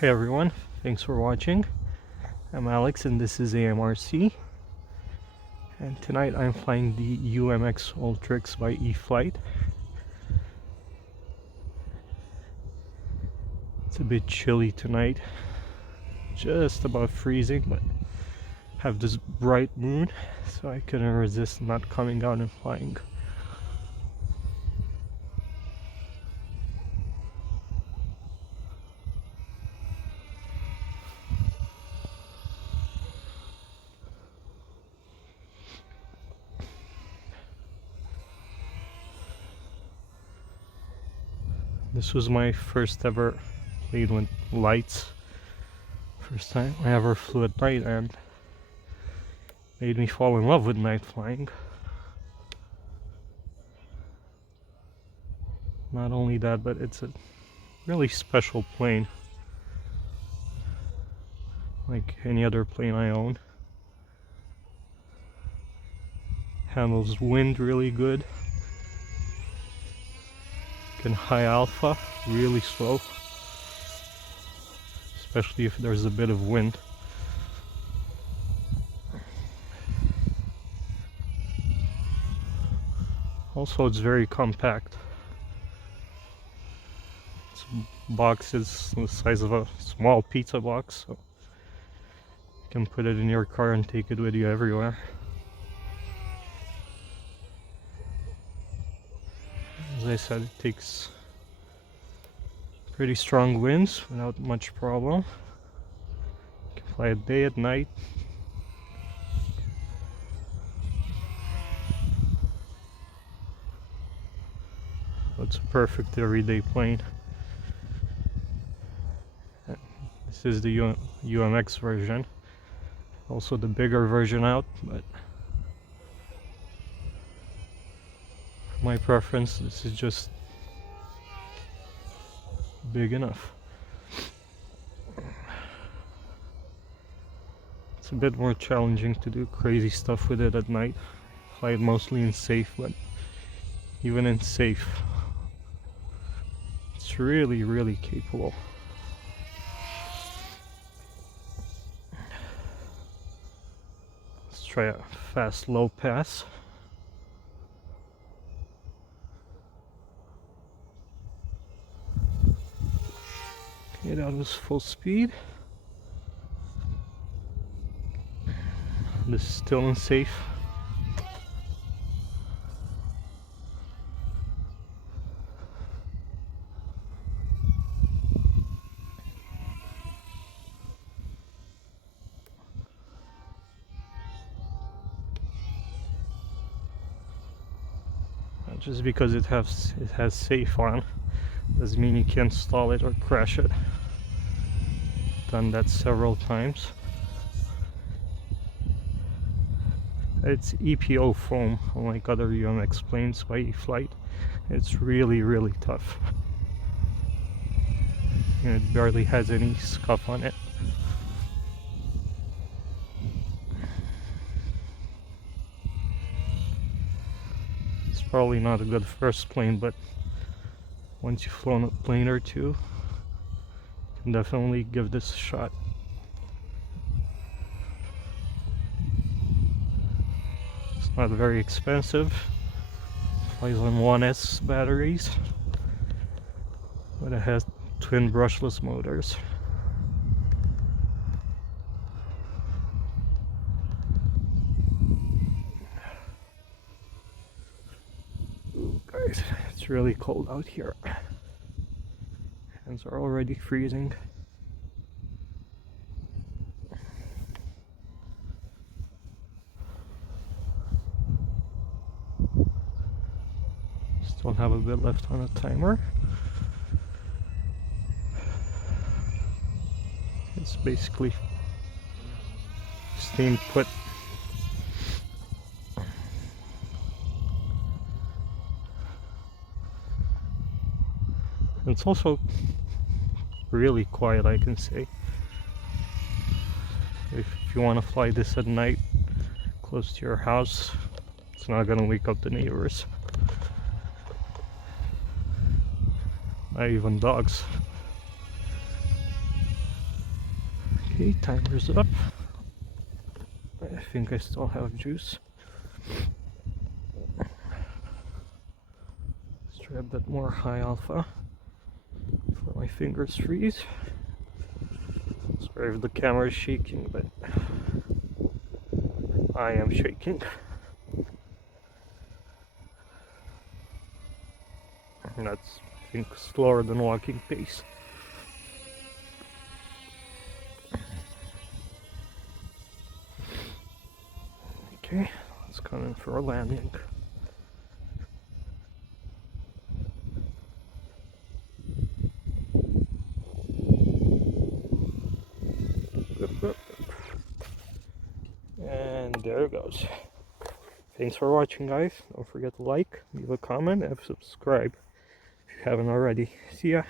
Hey everyone, thanks for watching. I'm Alex and this is AMRC. And tonight I'm flying the UMX Ultrix by E-flite. It's a bit chilly tonight, just about freezing, but have this bright moon, so I couldn't resist not coming out and flying. This was my first ever plane with lights. First time I ever flew at night and made me fall in love with night flying. Not only that, but it's a really special plane. Like any other plane I own. Handles wind really good. Can high alpha really slow, especially if there's a bit of wind. Also, it's very compact. Its box is the size of a small pizza box, so you can put it in your car and take it with you everywhere. As I said, it takes pretty strong winds without much problem. You can fly at day, at night. It's a perfect everyday plane. This is the UMX version. Also the bigger version out, but for my preference, this is just big enough. It's a bit more challenging to do crazy stuff with it at night. Fly it mostly in safe, but even in safe, it's really capable. Let's try a fast low pass. Okay, that was full speed. This is still unsafe. Just because it has safe on doesn't mean you can't stall it or crash it. Done that several times. It's EPO foam, unlike other UMX planes by E-flite. It's really tough. And it barely has any scuff on it. It's probably not a good first plane, but once you've flown a plane or two, you can definitely give this a shot. It's not very expensive. Flies on 1S batteries, but it has twin brushless motors. Ooh, guys, it's really cold out here. Hands are already freezing. Still have a bit left on the timer. It's basically staying put. It's also really quiet, I can say. If you want to fly this at night close to your house, it's not gonna wake up the neighbors. Not even dogs. Okay, timer's up. I think I still have juice. Let's try a bit more high alpha before my fingers freeze. Sorry if the camera is shaking, but I am shaking. And that's, I think, slower than walking pace. Okay, let's come in for a landing. And there it goes. Thanks for watching, guys. Don't forget to like, leave a comment, and subscribe if you haven't already. See ya.